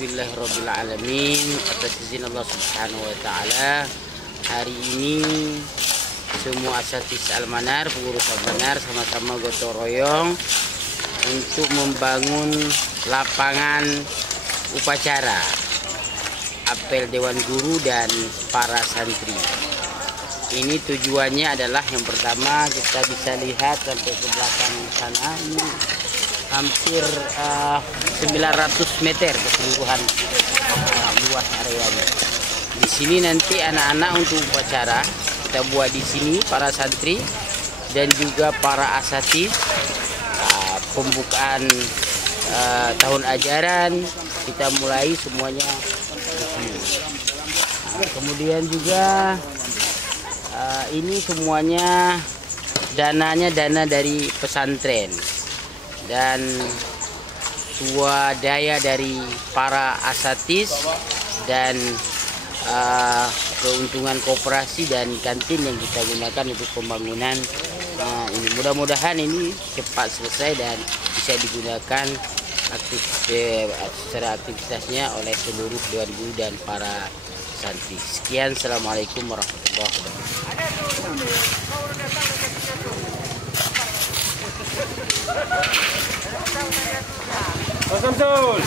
Alhamdulillahirrabbilalamin. Atas izin Allah Subhanahu wa Ta'ala, hari ini semua asatidz Al-Manar, pengurus Al-Manar sama-sama gotong royong untuk membangun lapangan upacara apel Dewan Guru dan para santri. Ini tujuannya adalah yang pertama, kita bisa lihat sampai ke belakang sana, ini hampir 900 meter keseluruhan luas areanya. Di sini nanti anak-anak untuk upacara kita buat di sini, para santri dan juga para asatidz. Pembukaan tahun ajaran kita mulai semuanya di sini. Kemudian juga ini semuanya dananya dana dari pesantren dan swadaya dari para asatidz dan keuntungan koperasi dan kantin yang kita gunakan untuk pembangunan ini. Mudah-mudahan ini cepat selesai dan bisa digunakan secara aktivitasnya oleh seluruh Dewan Guru dan para santri. Sekian, assalamualaikum warahmatullahi wabarakatuh. Samsul.